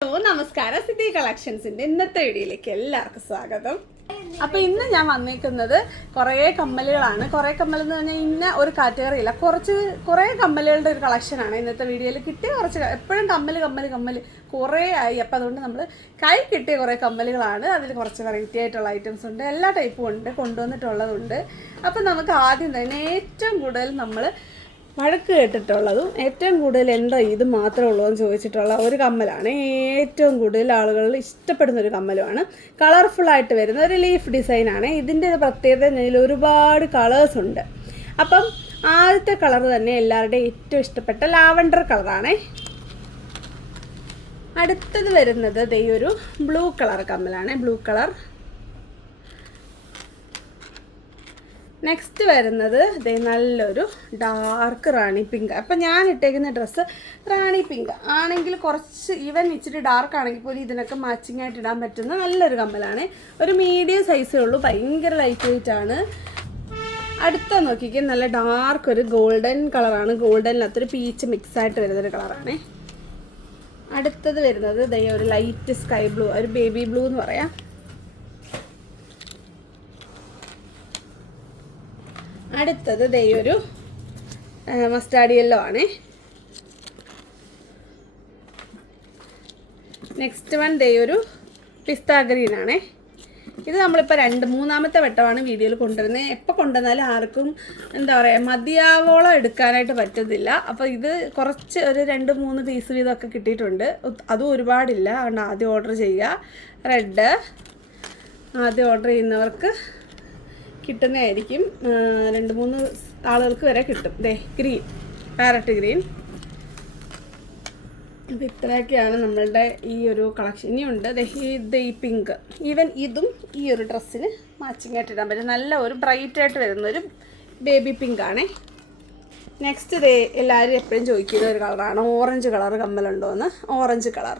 Hello നമസ്കാരം. സിദ്ധി കളക്ഷൻസിന്റെ ഇന്നത്തെ വീഡിയോയിലേക്ക് എല്ലാവർക്കും സ്വാഗതം. അപ്പൊ ഇന്ന് ഞാൻ വന്നിരിക്കുന്നത് കുറേ കമ്മലുകളാണ്. കുറേ കമ്മൽ എന്ന് പറഞ്ഞാൽ ഇന്ന ഒരു കാറ്റഗറി ഇല്ല കുറച്ച് കുറേ കമ്മലുകളുടെ ഒരു കളക്ഷനാണ് ഇന്നത്തെ വീഡിയോയിൽ. കിട്ടിയ കുറച്ച് എപ്പോഴും കമ്മൽ കമ്മൽ കമ്മൽ കുറേ ആയി. അപ്പം അതുകൊണ്ട് നമ്മൾ കൈ കിട്ടിയ കുറേ കമ്മലുകളാണ്. അതിൽ കുറച്ച് വെറൈറ്റി ആയിട്ടുള്ള ഐറ്റംസ് ഉണ്ട്. എല്ലാ ടൈപ്പും ഉണ്ട്. കൊണ്ടുവന്നിട്ടുള്ളതുണ്ട്. അപ്പം നമുക്ക് ആദ്യം തന്നെ ഏറ്റവും കൂടുതൽ നമ്മൾ വഴക്ക് കേട്ടിട്ടുള്ളതും ഏറ്റവും കൂടുതൽ എന്താ ഇത് മാത്രമേ ഉള്ളൂ എന്ന് ചോദിച്ചിട്ടുള്ള ഒരു കമ്മലാണ്. ഏറ്റവും കൂടുതൽ ആളുകൾ ഇഷ്ടപ്പെടുന്ന ഒരു കമ്മലുമാണ്. ആയിട്ട് വരുന്ന ഒരു ലീഫ് ഡിസൈനാണ് ഇതിന്റെ പ്രത്യേകത എന്നതിൽ ഒരുപാട് കളേഴ്സ് ഉണ്ട്. അപ്പം ആദ്യത്തെ കളർ തന്നെ എല്ലാവരുടെയും ഏറ്റവും ഇഷ്ടപ്പെട്ട ലാവണ്ടർ കളറാണ് അടുത്തത് വരുന്നത് ഈ ഒരു ബ്ലൂ കളർ കമ്മലാണ്. ബ്ലൂ കളർ നെക്സ്റ്റ് വരുന്നത് ഇതേ നല്ലൊരു ഡാർക്ക് റാണി പിങ്ക് അപ്പം ഞാൻ ഇട്ടേക്കുന്ന ഡ്രസ്സ് റാണി പിങ്ക് ആണെങ്കിൽ കുറച്ച് ഈവൻ ഇച്ചിരി ഡാർക്ക് ആണെങ്കിൽ പോലും ഇതിനൊക്കെ മാച്ചിങ് ആയിട്ട് ഇടാൻ പറ്റുന്ന നല്ലൊരു കമ്മലാണ്. ഒരു മീഡിയം സൈസേ ഉള്ളൂ. ഭയങ്കര ലൈറ്റ് വെയിറ്റ് ആണ്. അടുത്ത നോക്കിക്കേ നല്ല ഡാർക്ക് ഒരു ഗോൾഡൻ കളറാണ് ഗോൾഡനിനകത്തൊരു പീച്ച് മിക്സ് ആയിട്ട് വരുന്നൊരു കളറാണ് അടുത്തത് വരുന്നത് ദേ ഒരു ലൈറ്റ് സ്കൈ ബ്ലൂ ഒരു ബേബി ബ്ലൂ എന്ന് പറയാം. അടുത്തത് ദേ ഒരു മസ്റ്റാർഡ് യെല്ലോ ആണ്. നെക്സ്റ്റ് വൺ ദേ ഒരു പിസ്ത ഗ്രീൻ ആണ്. ഇത് നമ്മളിപ്പോൾ രണ്ട് മൂന്നാമത്തെ വട്ടമാണ് വീഡിയോയിൽ കൊണ്ടുവരുന്നത്. എപ്പോൾ കൊണ്ടുവന്നാലും ആർക്കും എന്താ പറയുക മതിയാവോളം എടുക്കാനായിട്ട് പറ്റത്തില്ല. അപ്പോൾ ഇത് കുറച്ച് ഒരു രണ്ട് മൂന്ന് പീസ് വീതമൊക്കെ കിട്ടിയിട്ടുണ്ട്. അതും ഒരുപാടില്ല. അതുകൊണ്ട് ആദ്യം ഓർഡർ ചെയ്യുക. റെഡ് ആദ്യം ഓർഡർ ചെയ്യുന്നവർക്ക് കിട്ടുന്നതായിരിക്കും. രണ്ട് മൂന്ന് ആളുകൾക്ക് വരെ കിട്ടും. ദേ ഗ്രീൻ. Parrot green. അപ്പം ഇത്രയൊക്കെയാണ് നമ്മളുടെ ഈ ഒരു കളക്ഷൻ. ഇനിയുണ്ട്. ദേ ഈ പിങ്ക്. ഈവൻ ഇതും ഈ ഒരു ഡ്രസ്സിന് മാച്ചിങ് ആയിട്ട് ഇടാൻ പറ്റും. നല്ല ഒരു ബ്രൈറ്റ് ആയിട്ട് വരുന്ന ഒരു ബേബി പിങ്ക് ആണേ. നെക്സ്റ്റ് ദേ എല്ലാവരും എപ്പോഴും ചോദിക്കുന്ന ഒരു കളറാണ് ഓറഞ്ച് കളർ കമ്മലുണ്ടോ എന്ന് ഓറഞ്ച് കളർ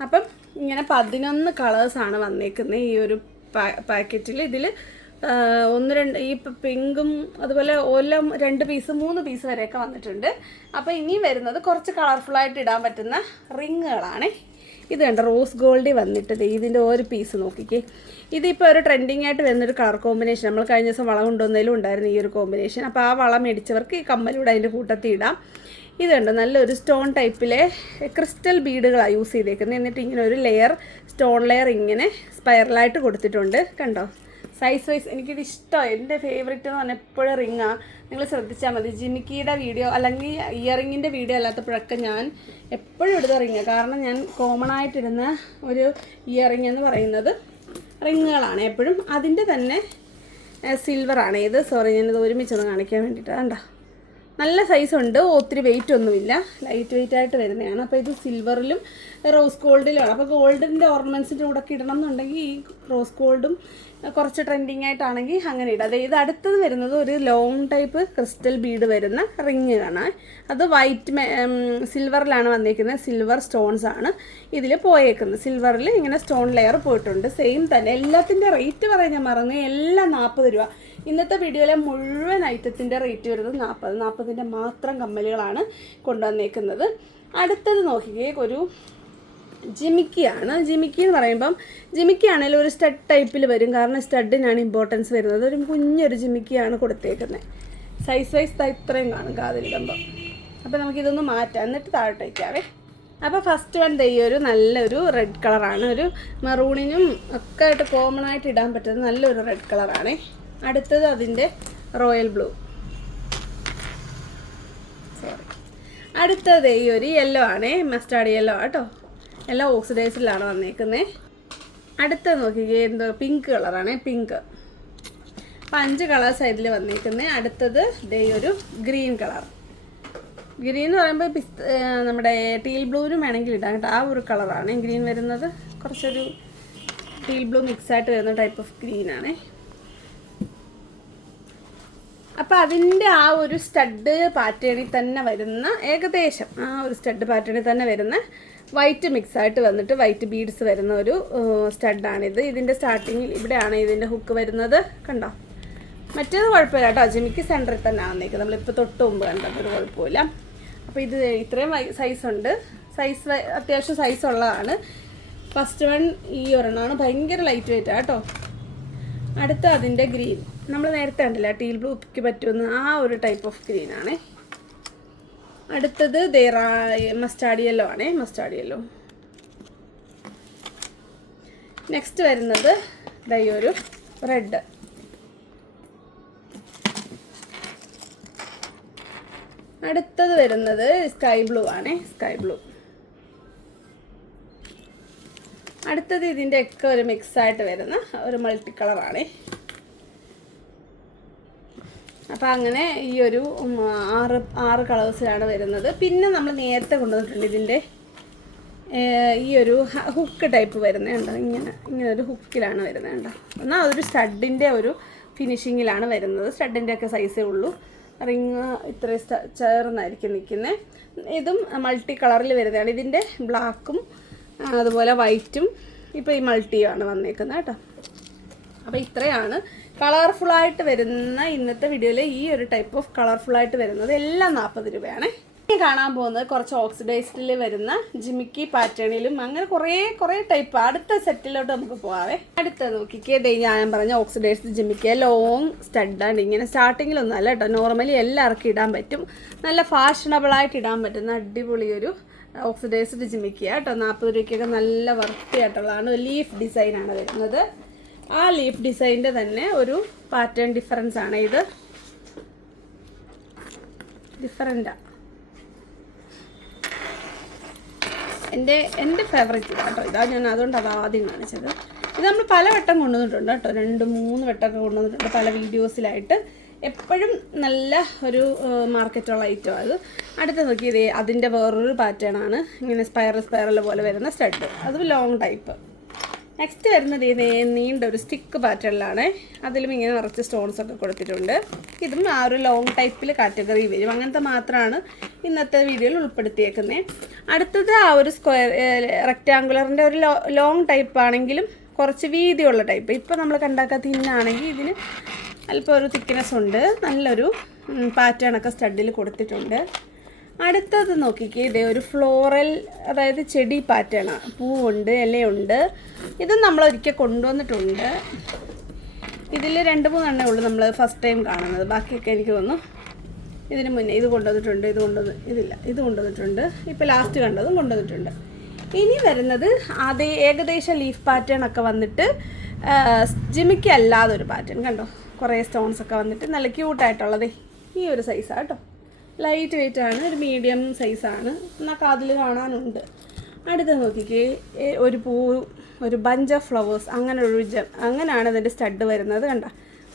അപ്പം ഇങ്ങനെ പതിനൊന്ന് കളേഴ്സാണ് വന്നേക്കുന്നത് ഈ ഒരു പാക്കറ്റിൽ ഇതിൽ ഒന്ന് രണ്ട് ഈ പിങ്കും അതുപോലെ ഓലം രണ്ട് പീസ് മൂന്ന് പീസ് വരെയൊക്കെ വന്നിട്ടുണ്ട്. അപ്പോൾ ഇനി വരുന്നത് കുറച്ച് കളർഫുള്ളായിട്ട് ഇടാൻ പറ്റുന്ന റിങ്ങുകളാണ്. ഇത് കണ്ട റോസ് ഗോൾഡിൽ വന്നിട്ട് ഇതിന്റെ ഒരു പീസ് നോക്കിക്കേ. ഇതിപ്പോൾ ഒരു ട്രെൻഡിങ് ആയിട്ട് വരുന്നൊരു കളർ കോമ്പിനേഷൻ നമ്മൾ കഴിഞ്ഞ ദിവസം വള കൊണ്ടുവന്നതിലും ഉണ്ടായിരുന്നു ഈ ഒരു കോമ്പിനേഷൻ അപ്പോൾ ആ വള മേടിച്ചവർക്ക് ഈ കമ്മലൂടെ അതിന്റെ കൂട്ടത്തിൽ ഇടാം. ഇതുണ്ട് നല്ലൊരു സ്റ്റോൺ ടൈപ്പിലെ ക്രിസ്റ്റൽ ബീഡുകളാണ് യൂസ് ചെയ്തേക്കുന്നത് എന്നിട്ട് ഇങ്ങനെ ഒരു ലെയർ സ്റ്റോൺ ലെയർ ഇങ്ങനെ സ്പൈറലായിട്ട് കൊടുത്തിട്ടുണ്ട്. കണ്ടോ? സൈസ് വൈസ് എനിക്കിത് ഇഷ്ടമാണ് എന്റെ ഫേവറേറ്റ് എന്ന് പറഞ്ഞാൽ എപ്പോഴും റിങ്ങാണ് നിങ്ങൾ ശ്രദ്ധിച്ചാൽ മതി. ജിമിക്കിയുടെ വീഡിയോ അല്ലെങ്കിൽ ഇയറിങ്ങിന്റെ വീഡിയോ അല്ലാത്തപ്പോഴൊക്കെ ഞാൻ എപ്പോഴും ഇടുന്ന റിങ് കാരണം ഞാൻ കോമൺ ആയിട്ടിടുന്ന ഒരു ഇയറിങ് എന്ന് പറയുന്നത് റിങ്ങുകളാണ് എപ്പോഴും അതിന്റെ തന്നെ സിൽവറാണ് ഇത് സോറി ഞാനിത് ഒരുമിച്ചൊന്ന് കാണിക്കാൻ വേണ്ടിയിട്ടാണ് കണ്ടോ? നല്ല സൈസ് ഉണ്ട്. ഒത്തിരി വെയിറ്റ് ഒന്നുമില്ല. ലൈറ്റ് വെയിറ്റ് ആയിട്ട് വരുന്നതാണ്. അപ്പോൾ ഇത് സിൽവറിലും റോസ് ഗോൾഡിലുമാണ് അപ്പോൾ ഗോൾഡിന്റെ ഓർണമെന്റ്സിന്റെ കൂടെ ഇടണം എന്നുണ്ടെങ്കിൽ ഈ റോസ് ഗോൾഡും കുറച്ച് ട്രെൻഡിങ് ആയിട്ടാണെങ്കിൽ അങ്ങനെ ഇടാം. അതായത് അടുത്തത് വരുന്നത് ഒരു ലോങ് ടൈപ്പ് ക്രിസ്റ്റൽ ബീഡ് വരുന്ന റിങ് ആണ്. അത് വൈറ്റ് സിൽവറിലാണ് വന്നിരിക്കുന്നത് സിൽവർ സ്റ്റോൺസ് ആണ് ഇതിൽ പോയേക്കുന്നത്. സിൽവറിൽ ഇങ്ങനെ സ്റ്റോൺ ലെയർ പോയിട്ടുണ്ട്. സെയിം തന്നെ. എല്ലാത്തിന്റെ റേറ്റ് പറയാൻ ഞാൻ മറന്നു. എല്ലാം നാൽപ്പത് രൂപ. ഇന്നത്തെ വീഡിയോയിലെ മുഴുവൻ ഐറ്റത്തിന്റെ റേറ്റ് വരുന്നത് നാൽപ്പത് നാൽപ്പതിന്റെ മാത്രം കമ്മലുകളാണ് കൊണ്ടുവന്നേക്കുന്നത്. അടുത്തത് നോക്കിക്കേ. ഒരു ജിമിക്കിയാണ്. ജിമിക്കി എന്ന് പറയുമ്പം ജിമിക്കിയാണെങ്കിൽ ഒരു സ്റ്റഡ് ടൈപ്പിൽ വരും. കാരണം സ്റ്റഡിനാണ് ഇമ്പോർട്ടൻസ് വരുന്നത്. ഒരു കുഞ്ഞൊരു ജിമിക്കിയാണ് കൊടുത്തേക്കുന്നത് സൈസ് വൈസ് ഇത്രയും കാണും കാതിലിടുമ്പം അപ്പോൾ നമുക്കിതൊന്ന് മാറ്റാം. എന്നിട്ട് താഴോട്ടേക്കാവേ അപ്പോൾ ഫസ്റ്റ് വൺ ദൈ ഒരു നല്ലൊരു റെഡ് കളറാണ് ഒരു മെറൂണിനും ഒക്കെ ആയിട്ട് കോമൺ ആയിട്ട് ഇടാൻ പറ്റുന്ന നല്ലൊരു റെഡ് കളറാണ് അടുത്തത് അതിന്റെ റോയൽ ബ്ലൂ സോറി അടുത്തത് ഈ ഒരു യെല്ലോ ആണേ. മസ്റ്റാർഡ് യെല്ലോ ആട്ടോ എല്ലാം ഓക്സിഡൈസിലാണ് വന്നേക്കുന്നത് അടുത്ത നോക്കിക്കേ എന്തോ പിങ്ക് കളറാണ് പിങ്ക് അപ്പം അഞ്ച് കളേഴ്സ് ഇതിൽ വന്നേക്കുന്നത് അടുത്തത് ഡേ ഒരു ഗ്രീൻ കളർ ഗ്രീൻ എന്ന് പറയുമ്പോൾ പിസ്ത നമ്മുടെ ടീൽ ബ്ലൂവിനും വേണമെങ്കിൽ ഇടാം കേട്ടോ. ആ ഒരു കളറാണ് ഗ്രീൻ വരുന്നത് കുറച്ചൊരു ടീൽ ബ്ലൂ മിക്സ് ആയിട്ട് വരുന്ന ടൈപ്പ് ഓഫ് ഗ്രീൻ ആണ്. അപ്പോൾ അതിന്റെ ആ ഒരു സ്റ്റഡ് പാറ്റേണിൽ തന്നെ വരുന്ന ഏകദേശം ആ ഒരു സ്റ്റഡ് പാറ്റേണിൽ തന്നെ വരുന്ന വൈറ്റ് മിക്സ് ആയിട്ട് വന്നിട്ട് വൈറ്റ് ബീഡ്സ് വരുന്ന ഒരു സ്റ്റഡാണിത്. ഇതിന്റെ സ്റ്റാർട്ടിങ്ങിൽ ഇവിടെയാണ് ഇതിന്റെ ഹുക്ക് വരുന്നത്. കണ്ടോ? മറ്റേത് കുഴപ്പമില്ല കേട്ടോ. ജിമിക്ക് സെന്ററിൽ തന്നെ ആണെന്നേക്കും നമ്മളിപ്പോൾ തൊട്ട് മുമ്പ് കണ്ടത്. ഒരു കുഴപ്പമില്ല അപ്പോൾ ഇത് ഇത്രയും സൈസ് ഉണ്ട്. സൈസ് അത്യാവശ്യം സൈസ് ഉള്ളതാണ്. ഫസ്റ്റ് വൺ ഈ ഒരെണ്ണമാണ്. ഭയങ്കര ലൈറ്റ് വെയിറ്റ് കേട്ടോ. അടുത്ത അതിന്റെ ഗ്രീൻ നമ്മൾ നേരത്തെ കണ്ടില്ല ടീൽ ബ്ലൂക്ക് പറ്റുമെന്ന് ആ ഒരു ടൈപ്പ് ഓഫ് ഗ്രീൻ അടുത്തത് മസ്റ്റാർഡ് യെല്ലോ ആണ് മസ്റ്റാർഡ് യെല്ലോ നെക്സ്റ്റ് വരുന്നത് ദൈ റെഡ് അടുത്തത് വരുന്നത് സ്കൈ ബ്ലൂ ആണേ സ്കൈ ബ്ലൂ അടുത്തത് ഇതിന്റെ ഒക്കെ ഒരു മിക്സ് ആയിട്ട് വരുന്ന ഒരു മൾട്ടി കളറാണ് അപ്പോൾ അങ്ങനെ ഈ ഒരു ആറ് ആറ് കളേഴ്സിലാണ് വരുന്നത്. പിന്നെ നമ്മൾ നേരത്തെ കൊണ്ടുവന്നിട്ടുണ്ട് ഇതിന്റെ ഈ ഒരു ഹുക്ക് ടൈപ്പ് വരുന്നുണ്ട് ഇങ്ങനെ ഇങ്ങനെ ഒരു ഹുക്കിലാണ് വരുന്നത് കണ്ടോ? എന്നാൽ അതൊരു സ്റ്റഡിന്റെ ഒരു ഫിനിഷിങ്ങിലാണ് വരുന്നത്. സ്റ്റഡിന്റെ ഒക്കെ സൈസേ ഉള്ളൂ. റിങ് സ്റ്റ ചേർന്നായിരിക്കും നിൽക്കുന്നത് ഇതും മൾട്ടി കളറിൽ വരുന്നതാണ്. ഇതിന്റെ ബ്ലാക്കും അതുപോലെ വൈറ്റും ഇപ്പോൾ ഈ മൾട്ടിയാണ് വന്നേക്കുന്നത് കേട്ടോ. അപ്പോൾ ഇത്രയാണ്. കളർഫുള്ളായിട്ട് വരുന്ന ഇന്നത്തെ വീഡിയോയിൽ ഈ ഒരു ടൈപ്പ് ഓഫ് കളർഫുള്ളായിട്ട് വരുന്നത് എല്ലാം നാൽപ്പത് രൂപയാണ്. ഇനി കാണാൻ പോകുന്നത് കുറച്ച് ഓക്സിഡൈസ്ഡിൽ വരുന്ന ജിമിക്കി പാറ്റേണിലും അങ്ങനെ കുറേ കുറേ ടൈപ്പ് അടുത്ത സെറ്റിലോട്ട് നമുക്ക് പോകാവേ അടുത്ത നോക്കിക്കേ. ദേ ഞാൻ പറഞ്ഞ ഓക്സിഡൈസ്ഡ് ജിമിക്കിയ ലോങ് സ്റ്റഡാണ്ട് ഇങ്ങനെ സ്റ്റാർട്ടിങ്ങിലൊന്നും അല്ല കേട്ടോ. നോർമലി എല്ലാവർക്കും ഇടാൻ പറ്റും. നല്ല ഫാഷണബിളായിട്ട് ഇടാൻ പറ്റുന്ന അടിപൊളിയൊരു ഓക്സിഡൈസ്ഡ് ജിമിക്കിയ കേട്ടോ. നാൽപ്പത് രൂപയ്ക്കൊക്കെ നല്ല വൃത്തിയായിട്ടുള്ളതാണ് ലീഫ് ഡിസൈനാണ് വരുന്നത്. ആ ലീഫ് ഡിസൈന്റെ തന്നെ ഒരു പാറ്റേൺ ഡിഫറൻസ് ആണ്. ഇത് ഡിഫറന്റാണ് എന്റെ എന്റെ ഫേവറേറ്റ് കേട്ടോ ഇതാ ഞാൻ അതുകൊണ്ട് അത് ആദ്യം കാണിച്ചത്. ഇത് നമ്മൾ പല വട്ടം കൊണ്ടുവന്നിട്ടുണ്ട് കേട്ടോ. രണ്ട് മൂന്ന് വട്ടമൊക്കെ കൊണ്ടുവന്നിട്ടുണ്ട് പല വീഡിയോസിലായിട്ട്. എപ്പോഴും നല്ല ഒരു മാർക്കറ്റുള്ള ഐറ്റം അത് അടുത്ത നോക്കിയത് അതിന്റെ വേറൊരു പാറ്റേൺ ആണ്. ഇങ്ങനെ സ്പൈറൽ സ്പൈറൽ പോലെ വരുന്ന സ്റ്റഡ് അതും ലോങ് ടൈപ്പ് നെക്സ്റ്റ് വരുന്നത് നേ- നീണ്ട ഒരു സ്റ്റിക്ക് പാറ്റേണിലാണ് അതിലും ഇങ്ങനെ നിറച്ച് സ്റ്റോൺസ് ഒക്കെ കൊടുത്തിട്ടുണ്ട്. ഇതും ആ ഒരു ലോങ് ടൈപ്പിൽ കാറ്റഗറി വരും. അങ്ങനത്തെ മാത്രമാണ് ഇന്നത്തെ വീഡിയോയിൽ ഉൾപ്പെടുത്തിയേക്കുന്നത് അടുത്തത് ആ ഒരു സ്ക്വയർ റെക്റ്റാങ്കുലറിന്റെ ഒരു ലോങ് ടൈപ്പ് ആണെങ്കിലും കുറച്ച് വീതിയുള്ള ടൈപ്പ് ഇപ്പോൾ നമ്മൾ കണ്ടാക്കാത്ത തിന്നാണെങ്കിൽ ഇതിന് അല്പം ഒരു തിക്നെസ് ഉണ്ട്. നല്ലൊരു പാറ്റേണൊക്കെ സ്റ്റഡിൽ കൊടുത്തിട്ടുണ്ട്. അടുത്തത് നോക്കിക്കേ. ഇതേ ഒരു ഫ്ലോറൽ അതായത് ചെടി പാറ്റേണാണ് പൂവുണ്ട് ഇലയുണ്ട്. ഇത് നമ്മൾ ഒരിക്കൽ കൊണ്ടുവന്നിട്ടുണ്ട്. ഇതിൽ രണ്ട് മൂന്നെണ്ണേ ഉള്ളൂ നമ്മൾ ഫസ്റ്റ് ടൈം കാണുന്നത്. ബാക്കിയൊക്കെ എനിക്ക് തോന്നുന്നു ഇതിന് മുന്നേ ഇത് കൊണ്ടുവന്നിട്ടുണ്ട് ഇത് കൊണ്ടുവന്ന് ഇതില്ല ഇത് കൊണ്ടുവന്നിട്ടുണ്ട്. ഇപ്പോൾ ലാസ്റ്റ് കണ്ടതും കൊണ്ടുവന്നിട്ടുണ്ട്. ഇനി വരുന്നത് അതേ ഏകദേശം ലീഫ് പാറ്റേൺ ഒക്കെ വന്നിട്ട് ജിമിക്ക് അല്ലാതെ ഒരു പാറ്റേൺ കണ്ടോ? കുറേ സ്റ്റോൺസ് ഒക്കെ വന്നിട്ട് നല്ല ക്യൂട്ടായിട്ടുള്ളതേ ഈ ഒരു സൈസാണ് കേട്ടോ. ലൈറ്റ് വെയിറ്റ് ആണ് ഒരു മീഡിയം സൈസാണ് എന്നാൽ കാതിൽ കാണാനുണ്ട്. അടുത്ത നോക്കിക്കേ ഒരു പൂ ഒരു ബഞ്ച് ഓഫ് ഫ്ലവേഴ്സ് അങ്ങനെ ഒരു ജ അങ്ങനെയാണ് ഇതിന്റെ സ്റ്റഡ് വരുന്നത് കണ്ട?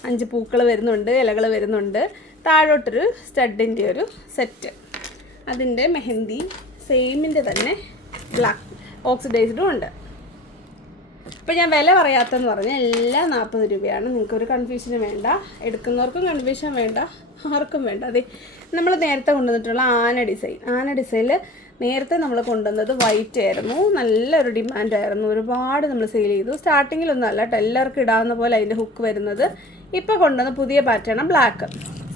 അഞ്ച് പൂക്കൾ വരുന്നുണ്ട് ഇലകൾ വരുന്നുണ്ട്. താഴോട്ടൊരു സ്റ്റഡിന്റെ ഒരു സെറ്റ് അതിന്റെ മെഹന്തി സെയിമിന്റെ തന്നെ ബ്ലാക്ക് ഓക്സിഡൈസ്ഡും ഉണ്ട്. അപ്പോൾ ഞാൻ വില പറയാത്തെന്ന് പറഞ്ഞാൽ എല്ലാം നാൽപ്പത് രൂപയാണ്. നിങ്ങൾക്കൊരു കൺഫ്യൂഷനും വേണ്ട. എടുക്കുന്നവർക്കും കൺഫ്യൂഷൻ വേണ്ട. ആർക്കും വേണ്ട. അതെ നമ്മൾ നേരത്തെ കൊണ്ടുവന്നിട്ടുള്ള ആന ഡിസൈൻ. ആന ഡിസൈനിൽ നേരത്തെ നമ്മൾ കൊണ്ടുവന്നത് വൈറ്റ് ആയിരുന്നു. നല്ലൊരു ഡിമാൻഡായിരുന്നു ഒരുപാട് നമ്മൾ സെയിൽ ചെയ്തു. സ്റ്റാർട്ടിങ്ങിലൊന്നും അല്ല കേട്ടോ. എല്ലാവർക്കും ഇടാവുന്ന പോലെ അതിന്റെ ഹുക്ക് വരുന്നത്. ഇപ്പോൾ കൊണ്ടുവന്ന പുതിയ പാറ്റേണാണ് ബ്ലാക്ക്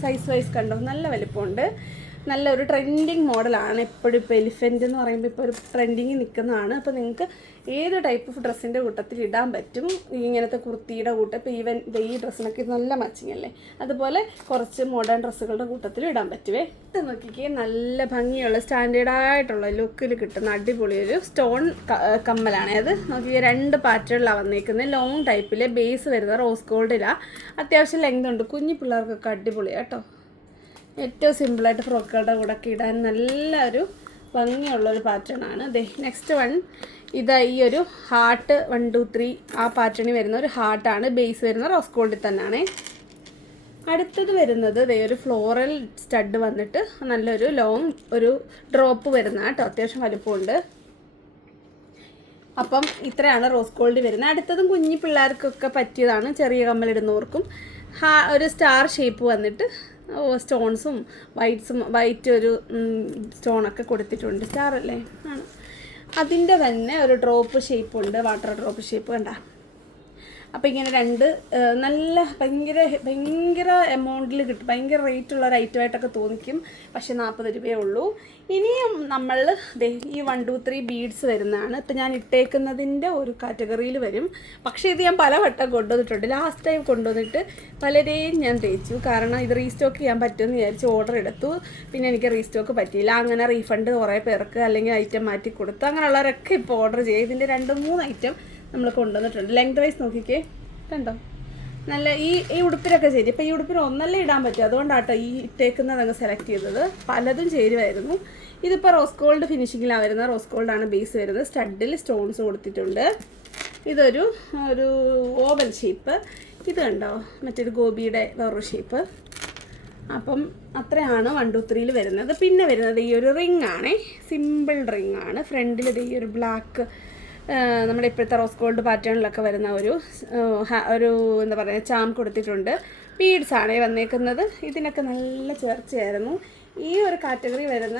സൈസ് വൈസ് കണ്ടോ? നല്ല വലിപ്പമുണ്ട്. നല്ലൊരു ട്രെൻഡിങ് മോഡലാണ് എപ്പോഴും ഇപ്പോൾ എലിഫന്റ് എന്ന് പറയുമ്പോൾ ഇപ്പോൾ ഒരു ട്രെൻഡിങ് നിൽക്കുന്നതാണ് അപ്പോൾ നിങ്ങൾക്ക് ഏത് ടൈപ്പ് ഓഫ് ഡ്രസ്സിന്റെ കൂട്ടത്തിൽ ഇടാൻ പറ്റും? ഇങ്ങനത്തെ കുർത്തിയുടെ കൂട്ടം ഇപ്പോൾ ഈവൻ ഈ ഡ്രസ്സിനൊക്കെ നല്ല മാച്ചിങ് അല്ലേ? അതുപോലെ കുറച്ച് മോഡേൺ ഡ്രസ്സുകളുടെ കൂട്ടത്തിൽ ഇടാൻ പറ്റുവേ. ഇത് നോക്കിക്കേ നല്ല ഭംഗിയുള്ള സ്റ്റാൻഡേർഡായിട്ടുള്ള ലുക്കിൽ കിട്ടുന്ന അടിപൊളി ഒരു സ്റ്റോൺ കമ്മലാണ്. അത് നോക്കിക്കേ രണ്ട് പാറ്റേണിലാണ് വന്നേക്കുന്നത് ലോങ് ടൈപ്പിലെ ബേസ് വരുന്ന റോസ് ഗോൾഡിലാണ് അത്യാവശ്യം ലെങ്ത് ഉണ്ട്. കുഞ്ഞു പിള്ളേർക്കൊക്കെ അടിപൊളിയാണ് കേട്ടോ. ഏറ്റവും സിമ്പിളായിട്ട് ഫ്രോക്കുകളുടെ കൂടെ ഒക്കെ ഇടാൻ നല്ലൊരു ഭംഗിയുള്ളൊരു പാറ്റേൺ ആണ്. ദേ നെക്സ്റ്റ് വൺ ഇതാ ഈ ഒരു ഹാർട്ട് വൺ ടു ത്രീ ആ പാറ്റേണിൽ വരുന്ന ഒരു ഹാർട്ടാണ് ബേസ് വരുന്ന റോസ് ഗോൾഡിൽ തന്നെയാണ് അടുത്തത് വരുന്നത് ദേ ഒരു ഫ്ലോറൽ സ്റ്റഡ് വന്നിട്ട് നല്ലൊരു ലോങ് ഒരു ഡ്രോപ്പ് വരുന്ന കേട്ടോ അത്യാവശ്യം വലുപ്പമുണ്ട്. അപ്പം ഇത്രയാണ് റോസ് ഗോൾഡ് വരുന്നത്. അടുത്തതും കുഞ്ഞു പിള്ളേർക്കൊക്കെ പറ്റിയതാണ്. ചെറിയ കമ്മലിടുന്നവർക്കും. ഹാ ഒരു സ്റ്റാർ ഷേപ്പ് വന്നിട്ട് സ്റ്റോൺസും വൈറ്റ്സും വൈറ്റ് ഒരു സ്റ്റോണൊക്കെ കൊടുത്തിട്ടുണ്ട്. സ്റ്റാർ അല്ലേ ആണ്. അതിന്റെ തന്നെ ഒരു ഡ്രോപ്പ് ഷേപ്പ് ഉണ്ട് വാട്ടർ ഡ്രോപ്പ് ഷേപ്പ് കണ്ട? അപ്പോൾ ഇങ്ങനെ രണ്ട് നല്ല ഭയങ്കര ഭയങ്കര എമൗണ്ടിൽ കിട്ടും. ഭയങ്കര റേറ്റ് ഉള്ള ഒരു ഐറ്റമായിട്ടൊക്കെ തോന്നിക്കും. പക്ഷെ നാൽപ്പത് രൂപയേ ഉള്ളൂ. ഇനിയും നമ്മൾ ഈ വൺ ടു ത്രീ ബീഡ്സ് വരുന്നതാണ്. ഇപ്പം ഞാൻ ഇട്ടേക്കുന്നതിന്റെ ഒരു കാറ്റഗറിയിൽ വരും. പക്ഷേ ഇത് ഞാൻ പല വട്ടം കൊണ്ടുവന്നിട്ടുണ്ട്. ലാസ്റ്റ് ടൈം കൊണ്ടുവന്നിട്ട് പലരെയും ഞാൻ തേച്ചു. കാരണം ഇത് റീസ്റ്റോക്ക് ചെയ്യാൻ പറ്റുമെന്ന് വിചാരിച്ച് ഓർഡർ എടുത്തു. പിന്നെ എനിക്ക് റീസ്റ്റോക്ക് പറ്റിയില്ല. അങ്ങനെ റീഫണ്ട് കുറേ പേർക്ക് അല്ലെങ്കിൽ ഐറ്റം മാറ്റി കൊടുത്തു. അങ്ങനെയുള്ളവരൊക്കെ ഇപ്പോൾ ഓർഡർ ചെയ്യും. ഇതിന്റെ രണ്ട് മൂന്ന് ഐറ്റം നമ്മൾ കൊണ്ടുവന്നിട്ടുണ്ട്. ലെങ്ത് വൈസ് നോക്കിക്കേ. കണ്ടോ? നല്ല ഈ ഈ ഉടുപ്പിനൊക്കെ ശരി ഇപ്പം ഈ ഉടുപ്പിന് ഒന്നല്ലേ ഇടാൻ പറ്റും. അതുകൊണ്ടാട്ടോ ഈ ഇട്ടേക്കുന്നത് അങ്ങ് സെലക്ട് ചെയ്തത്. പലതും ചേരുമായിരുന്നു ഇതിപ്പോൾ റോസ് ഗോൾഡ് ഫിനിഷിങ്ങിലാണ് വരുന്നത്. റോസ് ഗോൾഡാണ് ബേസ് വരുന്നത്. സ്റ്റഡിൽ സ്റ്റോൺസ് കൊടുത്തിട്ടുണ്ട്. ഇതൊരു ഒരു ഓവൽ ഷേപ്പ് ഇത് കണ്ടോ? മറ്റൊരു ഗോപിയുടെ വേറൊരു ഷേപ്പ് അപ്പം അത്രയാണ് വൺ ടു ത്രീയിൽ വരുന്നത്. പിന്നെ വരുന്നത് ഈ ഒരു റിംഗ് ആണേ. സിമ്പിൾ റിംഗ് ആണ്. ഫ്രണ്ടിൽ ഈ ഒരു ബ്ലാക്ക് നമ്മുടെ ഇപ്പോഴത്തെ റോസ് ഗോൾഡ് പാറ്റേണിലൊക്കെ വരുന്ന ഒരു ഒരു എന്താ പറയുക ചാം കൊടുത്തിട്ടുണ്ട്. ബീഡ്സ് ആണ് വന്നേക്കുന്നത്. ഇതിനൊക്കെ നല്ല ചേർച്ചയായിരുന്നു. ഈ ഒരു കാറ്റഗറി വരുന്ന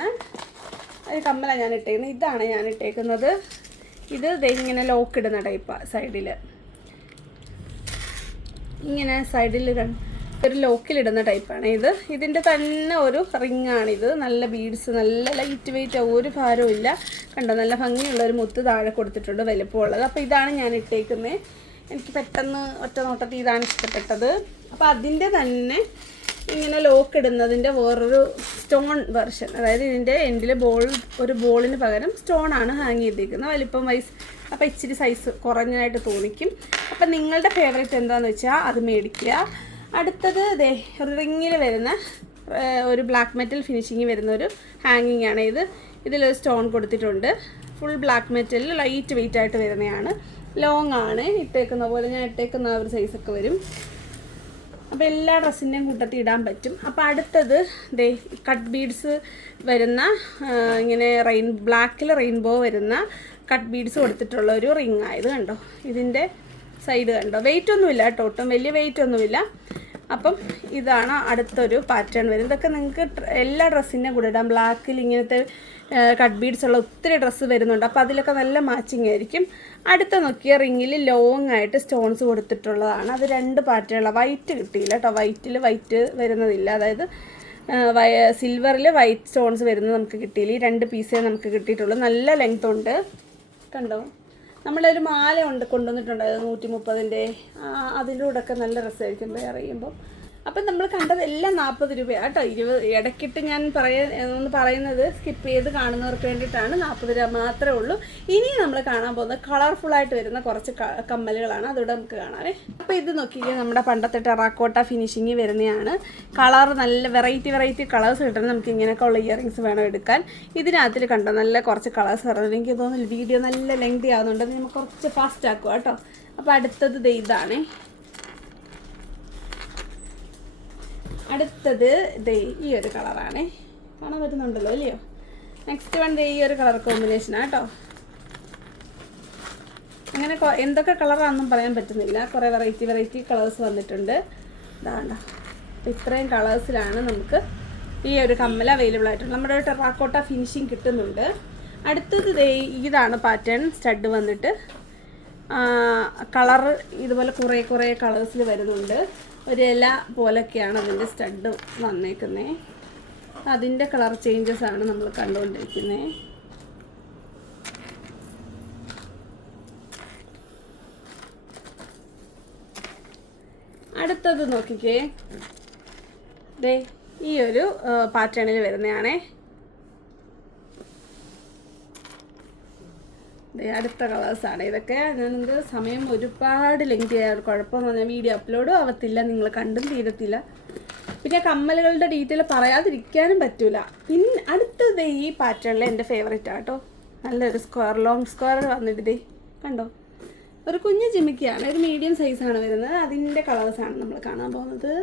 ഒരു കമ്മലാണ് ഞാൻ ഇട്ടേക്കുന്നത്. ഇതാണ് ഞാൻ ഇട്ടേക്കുന്നത്. ഇത് ഇങ്ങനെ ലോക്ക് ഇടുന്ന ടൈപ്പാണ് സൈഡിൽ ഇങ്ങനെ സൈഡിൽ ഒരു ലോക്കിലിടുന്ന ടൈപ്പാണ് ഇത്. ഇതിന്റെ തന്നെ ഒരു ഇത്. നല്ല ബീഡ്സ് നല്ല ലൈറ്റ് വെയിറ്റ് ഒരു ഭാരവും ഇല്ല. കണ്ടോ? നല്ല ഭംഗിയുള്ള ഒരു മുത്ത് താഴെ കൊടുത്തിട്ടുണ്ട് വലുപ്പമുള്ളത്. അപ്പോൾ ഇതാണ് ഞാൻ ഇട്ടേക്കുന്നത് എനിക്ക് പെട്ടെന്ന് ഒറ്റ നോട്ടത്തിൽ ഇതാണ് ഇഷ്ടപ്പെട്ടത്. അപ്പോൾ അതിന്റെ തന്നെ ഇങ്ങനെ ലോക്ക് ഇടുന്നതിന്റെ വേറൊരു സ്റ്റോൺ വെർഷൻ അതായത് ഇതിന്റെ എൻഡിൽ ബോൾ ഒരു ബോളിന് പകരം സ്റ്റോൺ ആണ് ഹാങ് ചെയ്തിരിക്കുന്നത് വലിപ്പം വൈസ്. അപ്പോൾ ഇച്ചിരി സൈസ് കുറഞ്ഞതായിട്ട് തോന്നിക്കും. അപ്പം നിങ്ങളുടെ ഫേവറേറ്റ് എന്താണെന്ന് വെച്ചാൽ അത് മേടിക്കുക. അടുത്തത് ദേ റിങ്ങിൽ വരുന്ന ഒരു ബ്ലാക്ക് മെറ്റൽ ഫിനിഷിങ് വരുന്ന ഒരു ഹാങ്ങിങ് ആണ് ഇത്. ഇതിലൊരു സ്റ്റോൺ കൊടുത്തിട്ടുണ്ട്. ഫുൾ ബ്ലാക്ക് മെറ്റലിൽ ലൈറ്റ് വെയിറ്റ് ആയിട്ട് വരുന്നതാണ് ലോങ് ആണ്. ഇട്ടേക്കുന്ന പോലെ ഞാൻ ഇട്ടേക്കുന്ന ആ ഒരു സൈസൊക്കെ വരും. അപ്പോൾ എല്ലാ ഡ്രസ്സിന്റെയും കൂട്ടത്തിൽ ഇടാൻ പറ്റും. അപ്പോൾ അടുത്തത് ദേ കട്ട് ബീഡ്സ് വരുന്ന ഇങ്ങനെ റെയിൻ ബ്ലാക്കിൽ റെയിൻബോ വരുന്ന കട്ട് ബീഡ്സ് കൊടുത്തിട്ടുള്ള ഒരു റിങ് ആയത് കണ്ടോ? ഇതിന്റെ സൈഡ് കണ്ടോ? വെയിറ്റ് ഒന്നുമില്ല കേട്ടോ ഒട്ടും വലിയ വെയിറ്റ് ഒന്നുമില്ല. അപ്പം ഇതാണ് അടുത്തൊരു പാറ്റേൺ വരുന്നത്. ഇതൊക്കെ നിങ്ങൾക്ക് എല്ലാ ഡ്രസ്സിന്റെ കൂടെ ഇടാം. ബ്ലാക്കിൽ ഇങ്ങനത്തെ കട്ട് ബീഡ്സ് ഉള്ള ഒത്തിരി ഡ്രസ്സ് വരുന്നുണ്ട്. അപ്പോൾ അതിലൊക്കെ നല്ല മാച്ചിങ് ആയിരിക്കും. അടുത്ത നോക്കിയ റിങ്ങിൽ ലോങ് ആയിട്ട് സ്റ്റോൺസ് കൊടുത്തിട്ടുള്ളതാണ്. അത് രണ്ട് പാറ്റേണുള്ള വൈറ്റ് കിട്ടിയില്ല കേട്ടോ. വൈറ്റിൽ വൈറ്റ് വരുന്നതില്ല. അതായത് സിൽവറിൽ വൈറ്റ് സ്റ്റോൺസ് വരുന്നത് നമുക്ക് കിട്ടിയില്ല. ഈ രണ്ട് പീസേ നമുക്ക് കിട്ടിയിട്ടുള്ളൂ. നല്ല ലെങ്ത് ഉണ്ട്. കണ്ടോ? നമ്മളൊരു മാല ഉണ്ട് കൊണ്ടുവന്നിട്ടുണ്ടായിരുന്നു നൂറ്റി മുപ്പതിന്റെ അതിന്റെ കൂടെ ഒക്കെ നല്ല രസമായിരിക്കും. വേറെ ചെയ്യുമ്പോൾ അപ്പം നമ്മൾ കണ്ടതെല്ലാം നാൽപ്പത് രൂപയാണ് കേട്ടോ ഇരുപത് ഇടയ്ക്കിട്ട് ഞാൻ പറയ ഒന്ന് പറയുന്നത് സ്കിപ്പ് ചെയ്ത് കാണുന്നവർക്ക് വേണ്ടിയിട്ടാണ് നാൽപ്പത് രൂപ മാത്രമേ ഉള്ളൂ. ഇനി നമ്മൾ കാണാൻ പോകുന്നത് കളർഫുള്ളായിട്ട് വരുന്ന കുറച്ച് കമ്മലുകളാണ്. അതോടെ നമുക്ക് കാണാവേ. അപ്പോൾ ഇത് നോക്കിയിട്ട് നമ്മുടെ പണ്ടത്തെ ടെറാക്കോട്ട ഫിനിഷിങ് വരുന്നതാണ്. കളർ നല്ല വെറൈറ്റി വെറൈറ്റി കളേഴ്സ് കിട്ടണം. നമുക്ക് ഇങ്ങനെയൊക്കെ ഉള്ള ഇയറിങ്സ് വേണം എടുക്കാൻ. ഇതിനകത്തിൽ കണ്ടോ നല്ല കുറച്ച് കളേഴ്സ് വരുന്നത് എനിക്ക് തോന്നുന്നു വീഡിയോ നല്ല ലെങ്തി ആവുന്നുണ്ട്. നമുക്ക് കുറച്ച് ഫാസ്റ്റ് ആക്കുക കേട്ടോ. അപ്പോൾ അടുത്തത് ഇതാണേ. അടുത്തത് ദേ ഈ ഒരു കളറാണേ. കാണാൻ പറ്റുന്നുണ്ടല്ലോ അല്ലയോ? നെക്സ്റ്റ് വൺ ദേ ഈ ഒരു കളർ കോമ്പിനേഷനാണ് കേട്ടോ അങ്ങനെ എന്തൊക്കെ കളറാണെന്നും പറയാൻ പറ്റുന്നില്ല. കുറേ വെറൈറ്റി വെറൈറ്റി കളേഴ്സ് വന്നിട്ടുണ്ട്. ഇതാണ്ട ഇത്രയും കളേഴ്സിലാണ് നമുക്ക് ഈ ഒരു കമ്മൽ അവൈലബിൾ ആയിട്ടുള്ളത്. നമ്മുടെ ടെറാക്കോട്ട ഫിനിഷിങ് കിട്ടുന്നുണ്ട്. അടുത്തത് ഇതാണ് പാറ്റേൺ സ്റ്റഡ് വന്നിട്ട്. കളർ ഇതുപോലെ കുറേ കുറേ കളേഴ്സിൽ വരുന്നുണ്ട്. ഒരു ഇല പോലൊക്കെയാണ് അതിന്റെ സ്റ്റഡ് വന്നേക്കുന്നത് അതിന്റെ കളർ ചേഞ്ചസ് ആണ് നമ്മൾ കണ്ടുകൊണ്ടിരിക്കുന്നത് അടുത്തത് നോക്കിക്കേ. ദേ ഈ ഒരു പാറ്റേണിൽ വരുന്നതാണേ. അടുത്ത കളേഴ്സാണ്. ഇതൊക്കെ ഞാനെന്ത് സമയം ഒരുപാട് ലെങ്ത് ചെയ്യാറ് കുഴപ്പമെന്ന് പറഞ്ഞാൽ വീഡിയോ അപ്ലോഡും ആവത്തില്ല നിങ്ങൾ കണ്ടും തീരത്തില്ല. പിന്നെ കമ്മലുകളുടെ ഡീറ്റെയിൽ പറയാതിരിക്കാനും പറ്റൂല. പിന്നെ അടുത്തത് ഈ പാറ്റേണിൽ എന്റെ ഫേവറേറ്റ് ആട്ടോ നല്ലൊരു സ്ക്വയർ ലോങ് സ്ക്വയർ വന്നിട്ട് കണ്ടോ? ഒരു കുഞ്ഞ് ജിമിക്കിയാണ് ഒരു മീഡിയം സൈസാണ് വരുന്നത്. അതിന്റെ കളേഴ്സാണ് നമ്മൾ കാണാൻ പോകുന്നത്.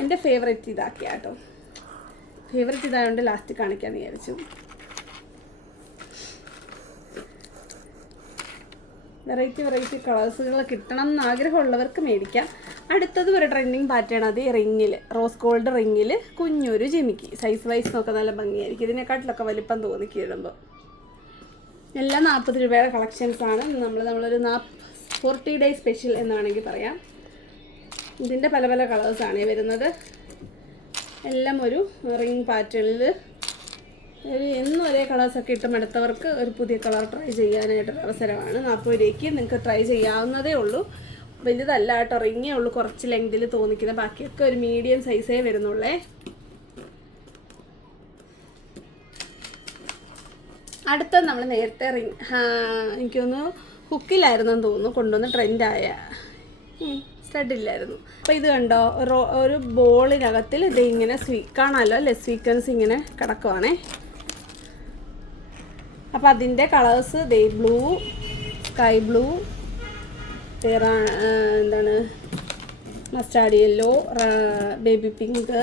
എന്റെ ഫേവറേറ്റ് ഇതാക്കിയാട്ടോ ഫേവറേറ്റ് ഇതായതുകൊണ്ട് ലാസ്റ്റ് കാണിക്കാമെന്ന് വിചാരിച്ചു. വെറൈറ്റി വെറൈറ്റി കളേഴ്സുകൾ കിട്ടണം എന്ന് ആഗ്രഹമുള്ളവർക്ക് മേടിക്കാം. അടുത്തത് ഒരു ട്രെൻഡിങ് പാറ്റേൺ അത് ഈ റിങ്ങിൽ റോസ് ഗോൾഡ് റിങ്ങിൽ കുഞ്ഞൊരു ജിമിക്കി. സൈസ് വൈസ് നോക്കെ നല്ല ഭംഗിയായിരിക്കും. ഇതിനെക്കാട്ടിലൊക്കെ വലിപ്പം തോന്നി കീഴുമ്പോൾ. എല്ലാം നാൽപ്പത് രൂപയുടെ കളക്ഷൻസ് ആണ്. നമ്മൾ നമ്മളൊരു നാ ഫോർട്ടി ഡേ സ്പെഷ്യൽ എന്ന് വേണമെങ്കിൽ പറയാം. ഇതിന്റെ പല പല കളേഴ്സാണ് വരുന്നത്. എല്ലാം ഒരു റിംഗ് പാറ്റേണിൽ ഒരു എന്നും ഒരേ കളേഴ്സൊക്കെ ഇട്ട് മടുത്തവർക്ക് ഒരു പുതിയ കളർ ട്രൈ ചെയ്യാനായിട്ടൊരു അവസരമാണ്. നാൽപ്പത് രൂപയ്ക്ക് നിങ്ങൾക്ക് ട്രൈ ചെയ്യാവുന്നതേ ഉള്ളൂ. വലുതല്ല കേട്ടോ റിങ്ങേ ഉള്ളൂ. കുറച്ച് ലെങ്തിൽ തോന്നിക്കുന്ന ബാക്കിയൊക്കെ ഒരു മീഡിയം സൈസേ വരുന്നുള്ളേ. അടുത്ത നമ്മൾ നേരത്തെ റിങ് എനിക്കൊന്ന് ഹുക്കിലായിരുന്നെന്ന് തോന്നുന്നു. കൊണ്ടുവന്ന് ട്രെൻഡായ സ്റ്റഡില്ലായിരുന്നു അപ്പോൾ ഇത് കണ്ടോ ഒരു ബോളിനകത്തിൽ ഇത് ഇങ്ങനെ സ്വീ കാണാമല്ലോ അല്ലേ? സ്വീക്വൻസ് ഇങ്ങനെ കിടക്കുവാണേ. അപ്പോൾ അതിന്റെ കളേഴ്സ് ദേ ബ്ലൂ സ്കൈ ബ്ലൂ എന്താണ് mustard yellow baby pink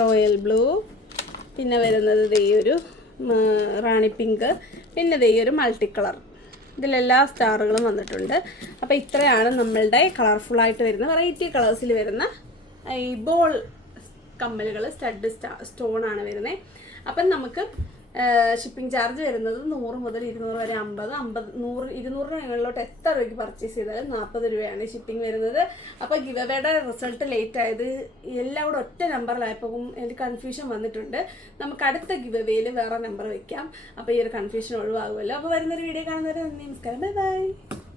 royal blue പിന്നെ വരുന്നത് ദേ ഒരു റാണി പിങ്ക് പിന്നെ ദേ ഒരു മൾട്ടി കളർ. ഇതിലെല്ലാ സ്റ്റാറുകളും വന്നിട്ടുണ്ട്. അപ്പോൾ ഇത്രയാണ് നമ്മളുടെ കളർഫുള്ളായിട്ട് വരുന്ന വെറൈറ്റി കളേഴ്സിൽ വരുന്ന ഈ ബോൾ കമ്മലുകൾ സ്റ്റഡ് സ്റ്റാ സ്റ്റോൺ ആണ് വരുന്നത് അപ്പം നമുക്ക് ഷിപ്പിംഗ് ചാർജ് വരുന്നത് നൂറ് മുതൽ ഇരുന്നൂറ് വരെ അമ്പത് അമ്പത് നൂറ് ഇരുന്നൂറ് രൂപകളിലോട്ട് എത്ര രൂപയ്ക്ക് പർച്ചേസ് ചെയ്താലും നാൽപ്പത് രൂപയാണ് ഷിപ്പിംഗ് വരുന്നത്. അപ്പോൾ ഗിവവേയുടെ റിസൾട്ട് ലേറ്റ് ആയത് എല്ലാം കൂടെ ഒറ്റ നമ്പറിലായപ്പോൾ എനിക്ക് കൺഫ്യൂഷൻ വന്നിട്ടുണ്ട്. നമുക്ക് അടുത്ത ഗിവവേയിൽ വേറെ നമ്പർ വെക്കാം. അപ്പോൾ ഈ ഒരു കൺഫ്യൂഷൻ ഒഴിവാകുമല്ലോ. അപ്പോൾ വരുന്നൊരു വീഡിയോ കാണുന്നവരെ നന്ദി നമസ്കാരം. Bye bye